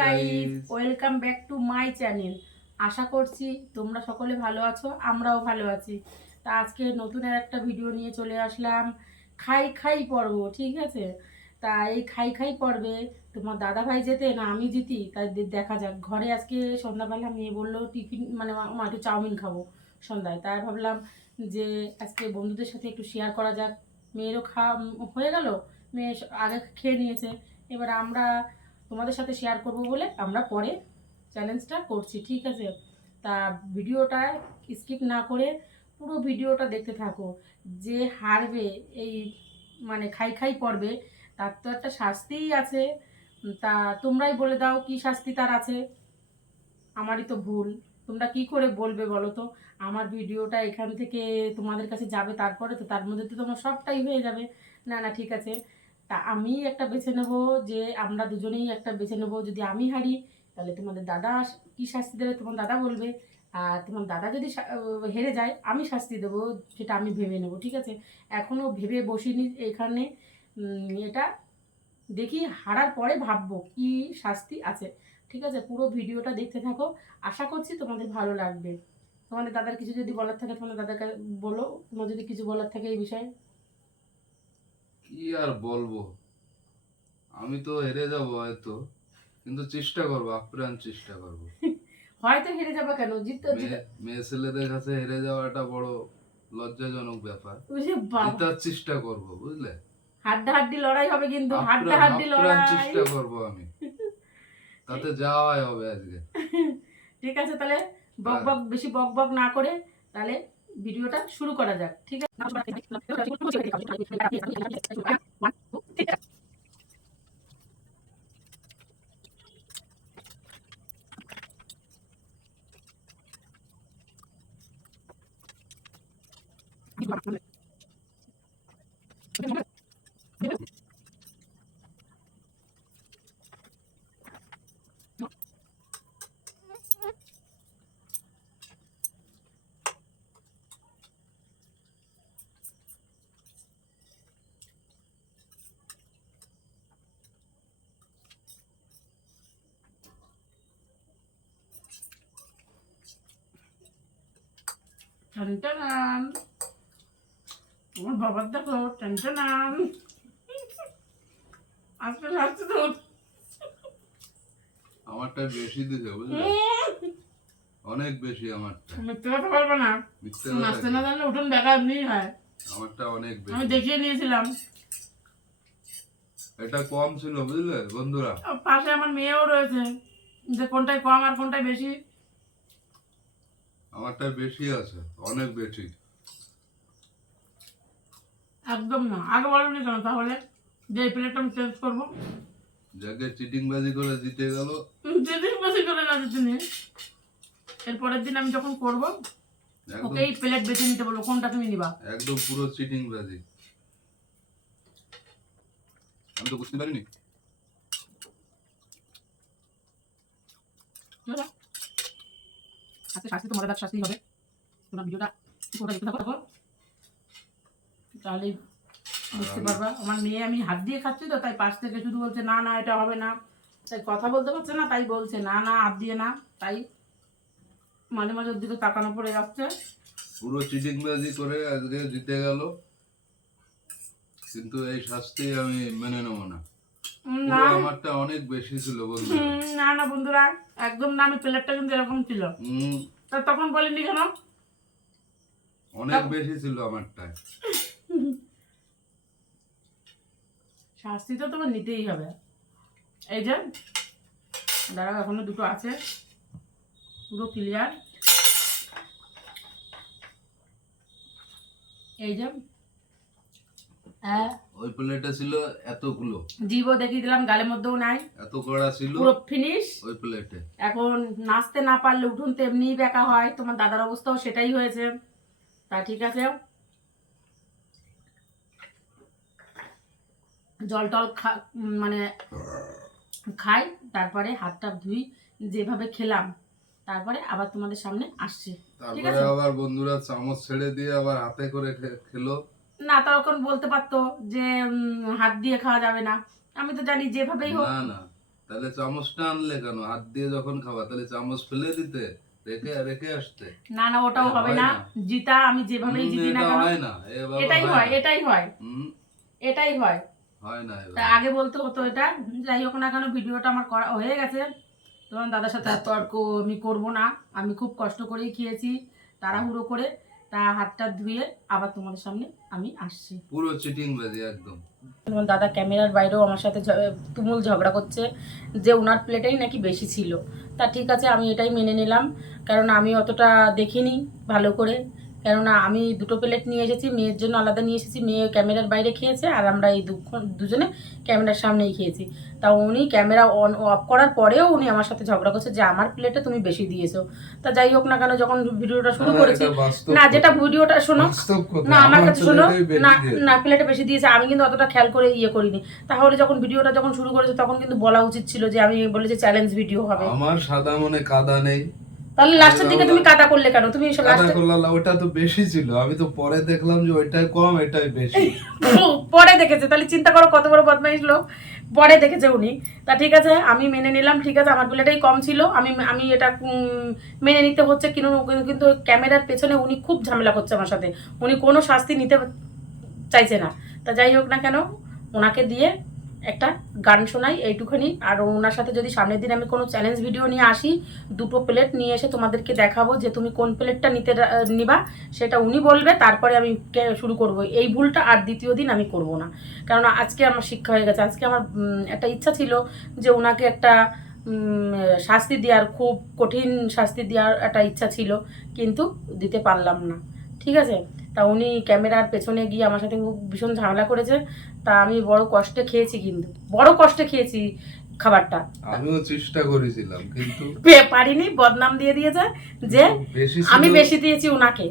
guys. Welcome back to my channel আশা করছি তোমরা সকলে ভালো আছো আমরাও ভালো আছি। তা আজকে নতুন আর একটা ভিডিও নিয়ে চলে আসলাম খাই খাই পর্ব ঠিক আছে? তা এই খাই খাই পর্বে তোমার দাদা ভাই যেতে না আমি জিতি তাই দেখা যাক। ঘরে আজকে সন্ধ্যাবেলা মেয়ে বলল টিফিন মানে মা, একটু চাউমিন খাব। সন্ধ্যায়। তাই ভাবলাম যে আজকে বন্ধুদের সাথে একটু শেয়ার করা যাক। মেয়েরও খা হয়ে গেল মেয়ে আগে খেয়ে নিয়েছে। এবার আমরা তোমাদের সাথে শেয়ার করব বলে আমরা পরে চ্যালেঞ্জটা করছি, ঠিক আছে? তা ভিডিওটা স্কিপ না করে পুরো ভিডিওটা দেখতে থাকো। যে হারবে, এই মানে খাই খাই পড়বে, তার তো একটা শাস্তিই আছে। তা তোমরাই বলে দাও কি শাস্তি তার আছে। আমারই তো ভুল। তোমরা কি করে বলবে বলো তো? আমার ভিডিওটা এখান থেকে তোমাদের কাছে যাবে তারপরে তো তার মধ্যে তো তোমার সবটাই হয়ে যাবে। না না, ঠিক আছে। তা আমি একটা বেছে নেব যে আমরা দুজনেই একটা বেছে নেব। যদি আমি হারি, তাহলে তোমাদের দাদা কি শাস্তি দেবে? তোমার দাদা বলবে। আর তোমার দাদা যদি হেরে যায়, আমি শাস্তি দেবো, সেটা আমি ভেবে নেব, ঠিক আছে? এখনও ভেবে বসিনি এখানে। এটা দেখি হারার পরে ভাববো কি শাস্তি আছে। ঠিক আছে? পুরো ভিডিওটা দেখতে থাকো। আশা করছি তোমাদের ভালো লাগবে। তোমাদের দাদার কিছু যদি বলার থাকে, তোমাদের দাদাকে বলো। তোমার যদি কিছু বলার থাকে এই বিষয়ে। কি আর বলব? আমি তো হেরে যাব হয়তো কিন্তু চেষ্টা করব আপ্রাণ চেষ্টা করব। হয়তো হেরে যাবে কেন? জিততে মেয়ে ছেলেদের কাছে হেরে যাওয়াটা বড় লজ্জাজনক ব্যাপার। জেতার চেষ্টা করব বুঝলে? হাড্ডা হাড্ডি লড়াই হবে কিন্তু হাড্ডা আপ্রাণ হাড্ডি আপ্রাণ লড়াই। চেষ্টা করব আমি। তাতে যাওয়াই হবে আজকে। ঠিক আছে তাহলে বক। বক বেশি বক বক না করে তাহলে ভিডিওটা শুরু করা যাক ঠিক আছে টানটানান আমার বাবার দেখো টানটানান আজকে আসছে তো। আমারটা বেশি দিছে বুঝলে? অনেক বেশি আমারটা। মিথ্যে কথা বলব না। নাচতে না জানলে উঠোন দেখা এমনিই হয়। আমারটা অনেক আমি দেখিয়ে নিয়েছিলাম। এটা কম ছিল বুঝলে বন্ধুরা? পাশে আমার মেয়েও রয়েছে। যে কোনটায় কম আর কোনটায় বেশি। আমারটা বেশি আছে অনেক বেশি। একদম না আগে বলনি কেন তাহলে যে এই প্লেটটা আমি চেঞ্জ করব। যাকে চিটিং বাজি করে জিতে গেল। যেদিন বেশি করে না দিতে এর পরের দিন আমি যখন করব ওকে এই প্লেট বেছে নিতে বলব কোনটা তুমি নিবা? একদম পুরো চিটিং বাজি আমি তো বুঝতে পারিনি। আজকে শাস্তি তোমার দাঁত শাস্তি হবে। ভিডিওটা পুরোটা দেখতে তাহলে বুঝতে পারবা। আমার মেয়ে আমি হাত দিয়ে খাচ্ছি তো, তাই পাশ থেকে শুধু বলছে, না না, এটা হবে না। তাই কথা বলতে পারছে না, তাই বলছে, না না, হাত দিয়ে না। তাই মাঝে মাঝে দিকে তাকানো পড়ে যাচ্ছে। পুরো চিটিং বাজি করে আজকে জিতে গেল। কিন্তু এই শাস্তি আমি মেনে নেব না। না। আমারটা অনেক বেশি ছিল বন্ধু। না না বন্ধুরা একদম না আমি প্লেটটা কিন্তু এরকম ছিল। তা তখন বলেনি কেন? অনেক বেশি ছিল আমারটা। শাস্তি তো তোমার নিতেই হবে। এই যে দাঁড়াও এখনও দুটো আছে। পুরো ক্লিয়ার এই যে হ্যাঁ। ওই প্লেটে ছিল এতগুলো। জিভও দেখিয়ে দিলাম গালের মধ্যেও নাই। এত কড়া ছিল পুরো ফিনিশ ওই প্লেটে এখন নাচতে না পারলে উঠুন তো এমনিই বেকা হয় তোমার দাদার অবস্থাও সেটাই হয়েছে। তা ঠিক আছে। জল টল খা মানে খাই তারপরে হাতটা ধুই যেভাবে খেলাম। তারপরে আবার তোমাদের সামনে আসছি। তারপরে আবার বন্ধুরা চামচ ছেড়ে দিয়ে আবার হাতে করে খেলো। না তখন বলতে পারতো যে হাত দিয়ে খাওয়া যাবে না। আমি তো জানি যেভাবেই হোক। না না। তাহলে চামচটা আনলে কেন? হাত দিয়ে যখন খাবা তাহলে চামচ ফেলে দিতে রেখে রেখে আসতে। না না ওটাও হবে না। না। জিতা আমি যেভাবেই জিতি না কেন হয় না। এটাই হয় এটাই হয়। এটাই হয়। হয় না আগে বলতে হতো এটা। যাই হোক না কেন ভিডিওটা আমার করা হয়ে গেছে। তোমার দাদার সাথে তর্ক আমি করব না। আমি খুব কষ্ট করেই খেয়েছি তাড়াহুড়ো করে। তা হাতটা ধুয়ে আবার তোমাদের সামনে আমি আসছি। পুরো চিটিং বাজে একদম। তোমার দাদা ক্যামেরার বাইরেও আমার সাথে তুমুল ঝগড়া করছে যে ওনার প্লেটেই নাকি বেশি ছিল। তা ঠিক আছে আমি এটাই মেনে নিলাম কারণ আমি অতটা দেখিনি ভালো করে। কেননা আমি দুটো প্লেট নিয়ে এসেছি মেয়ের জন্য আলাদা নিয়ে এসেছি মেয়ে ক্যামেরার বাইরে খেয়েছে আর আমরা এই দুজনে ক্যামেরার সামনেই খেয়েছি। তা উনি ক্যামেরা অন অফ করার পরেও উনি আমার সাথে ঝগড়া করছে যে আমার প্লেটে তুমি বেশি দিয়েছ। তা যাই হোক না কেন যখন ভিডিওটা শুরু করেছি না যেটা ভিডিওটা শোনো না আমার কাছে শোনো না না প্লেটে বেশি দিয়েছে আমি কিন্তু অতটা খেয়াল করে ইয়ে করিনি। তাহলে যখন ভিডিওটা যখন শুরু করেছে তখন কিন্তু বলা উচিত ছিল যে আমি বলেছি চ্যালেঞ্জ ভিডিও হবে। আমার সাদা মনে কাদা নেই। তাহলে লাস্টের দিকে তুমি কাটা করলে কেন? তুমি লাস্টে করলাম ওটা তো বেশি ছিল। আমি তো পরে দেখলাম যে ওইটাই কম এটাই বেশি। পরে দেখেছে। তাহলে চিন্তা করো কত বড় বদমাইশ লোক। পরে দেখেছে উনি। তা ঠিক আছে আমি মেনে নিলাম ঠিক আছে আমার প্লেটাই কম ছিল। আমি আমি এটা মেনে নিতে হচ্ছে কিন্তু কিন্তু ক্যামেরার পেছনে উনি খুব ঝামেলা করছে আমার সাথে। উনি কোনো শাস্তি নিতে চাইছে না। তা যাই হোক না কেন ওনাকে দিয়ে একটা গান শোনাই এইটুখানি। আর ওনার সাথে যদি সামনের দিন আমি কোনো চ্যালেঞ্জ ভিডিও নিয়ে আসি, দুটো প্লেট নিয়ে এসে তোমাদেরকে দেখাবো যে তুমি কোন প্লেটটা নিতে নিবা, সেটা উনি বলবে, তারপরে আমি শুরু করব। এই ভুলটা আর দ্বিতীয় দিন আমি করব না। কারণ আজকে আমার শিক্ষা হয়ে গেছে। আজকে আমার একটা ইচ্ছা ছিল যে ওনাকে একটা শাস্তি দেওয়ার, খুব কঠিন শাস্তি দেওয়ার একটা ইচ্ছা ছিল, কিন্তু দিতে পারলাম না। ঠিক আছে? তা উনি ক্যামেরার পেছনে গিয়ে আমার সাথে খুব ভীষণ ঝামেলা করেছে। তা আমি বড় কষ্টে খেয়েছি কিন্তু। বড় কষ্টে খেয়েছি খাবারটা। আমিও চেষ্টা করেছিলাম কিন্তু পারিনি বদনাম দিয়ে দিয়েছে যে আমি বেশি দিয়েছি ওনাকে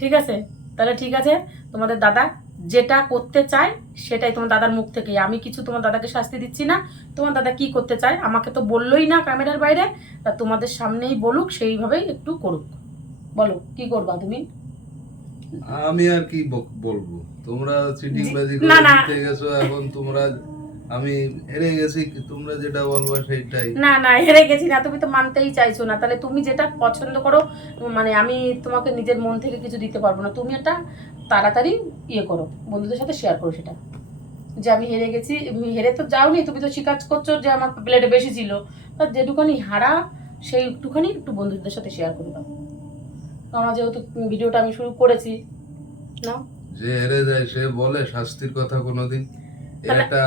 ঠিক আছে? তাহলে ঠিক আছে তোমাদের দাদা যেটা করতে চায় সেটাই তোমার দাদার মুখ থেকে। আমি কিছু তোমার দাদাকে শাস্তি দিচ্ছি না। তোমার দাদা কি করতে চায় আমাকে তো বললোই না ক্যামেরার বাইরে। তা তোমাদের সামনেই বলুক সেইভাবেই একটু করুক। বলো কি করবা তুমি? আমি আর কি বলব? তোমরা চিটিং বাজি না, করে জিতে গেছো এখন তোমরা আমি হেরে গেছি তোমরা যেটা বলবা সেইটাই। না না হেরে গেছি না তুমি তো মানতেই চাইছো না। তাহলে তুমি যেটা পছন্দ করো মানে আমি তোমাকে নিজের মন থেকে কিছু দিতে পারব না। তুমি একটা তাড়াতাড়ি ইয়ে করো বন্ধুদের সাথে শেয়ার করো সেটা। যে আমি হেরে গেছি হেরে তো যাওনি তুমি তো স্বীকার করছ যে আমার প্লেটে বেশি ছিল। তা যেটুখানি হারা সেই একটুখানি একটু বন্ধুদের সাথে শেয়ার করে দাও। আমার যেহেতু ভিডিওটা আমি শুরু করেছি না? যে হেরে যায় সে বলে শাস্তির কথা কোনোদিন। একটা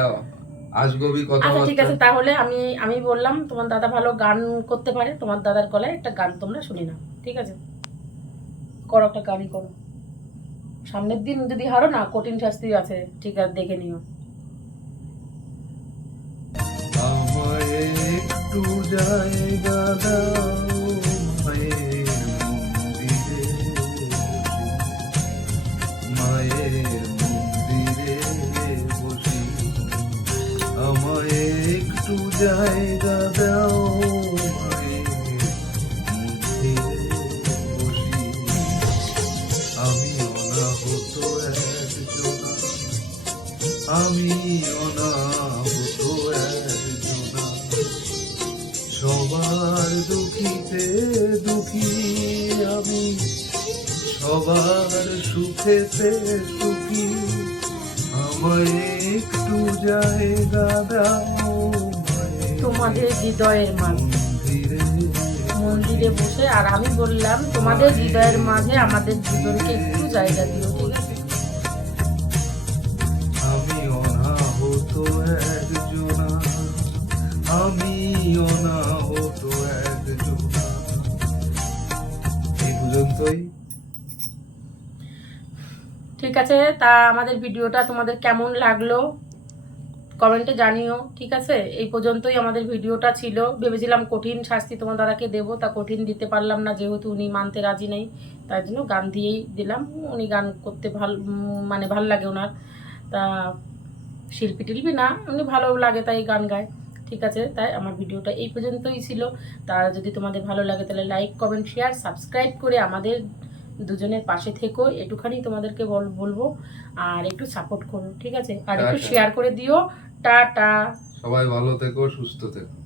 আজগবি আচ্ছা ঠিক আছে তাহলে আমি আমি বললাম তোমার দাদা ভালো গান করতে পারে তোমার দাদার গলায় একটা গান তোমরা শুনি না ঠিক আছে? করো একটা গানই করো। সামনের দিন যদি হারো না কঠিন শাস্তি আছে ঠিক আছে দেখে নিও। আমায় একটু জায়গা দাও মায়ের মন্দিরে বসি। আমায় একটু জায়গা দাও আমি অনাহত একজনা, আমি অনাহত একজনা। সবার দুঃখীতে দুঃখী আমি। সবার সুখেতে সুখী। আমায় একটু জায়গা দাও তোমাদের হৃদয়ের মাঝে। মন্দিরে। মন্দিরে বসে আর আমি বললাম তোমাদের হৃদয়ের মাঝে আমাদের দুজনকে একটু জায়গা দিও ঠিক আছে? তা আমাদের ভিডিওটা তোমাদের কেমন লাগল? কমেন্টে জানিও, ঠিক আছে? এই পর্যন্তই আমাদের ভিডিওটা ছিল। ভেবেছিলাম কঠিন শাস্তি তোমার দাদাকে দেবো, তা কঠিন দিতে পারলাম না যেহেতু উনি মানতে রাজি নেই। তার জন্য গান দিয়েই দিলাম। উনি গান করতে ভালো মানে ভালো লাগে ওনার। তা শিল্পী টিল্পি না উনি ভালো লাগে তাই গান গায়। ঠিক আছে? তাই আমার ভিডিওটা এই পর্যন্তই ছিল। তা যদি তোমাদের ভালো লাগে তাহলে লাইক কমেন্ট শেয়ার সাবস্ক্রাইব করে আমাদের দুজনের পাশে থেকো একটুখানি তোমাদেরকে বল- বলব আর একটু সাপোর্ট করো ঠিক আছে? আর একটু শেয়ার করে দিও। টা টা সবাই ভালো থেকো সুস্থ থেকো।